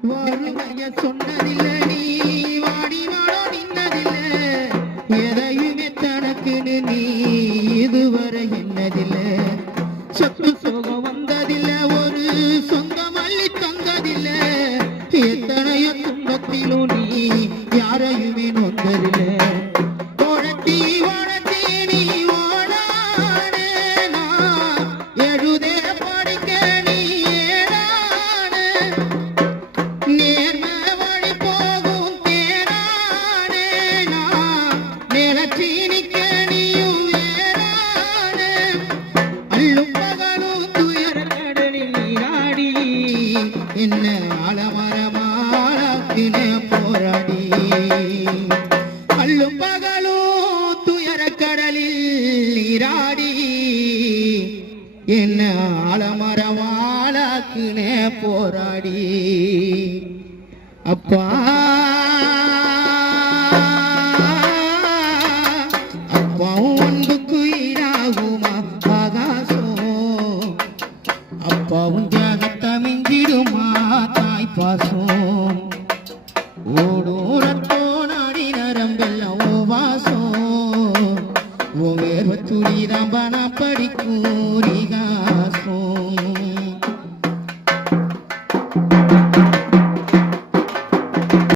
வறுமைய சொன்னதில்லை நீ வாடி வாழ நின்னதில்லை எதையுமே தனக்குன்னு நீ இதுவரை என்னதில்லை சொத்து சோகம் வந்ததில்லை ஒரு சொந்தம் அள்ளி தந்ததில்லை எத்தனையோ துன்பத்திலும் நீ யாரையுமே நொந்ததில்லை என்ன ஆலமரமாக்கின போராடி அள்ளும் பகலும் துயர கடலில் நீராடி என்ன ஆலமரமாக்கின போராடி அப்பா அப்பாவும் அன்புக்கு ஈடாகுமா ஆகாசம் அப்பாவும் தியாகத்தமிஞ்சிடுமா தாய் பாசம் ஓடோரத்தோ நாடி நரம்பெல்லாம் ஓ வாசம் ஓ வேர்வ துளிதான் பணம் படிக்கும் காசம்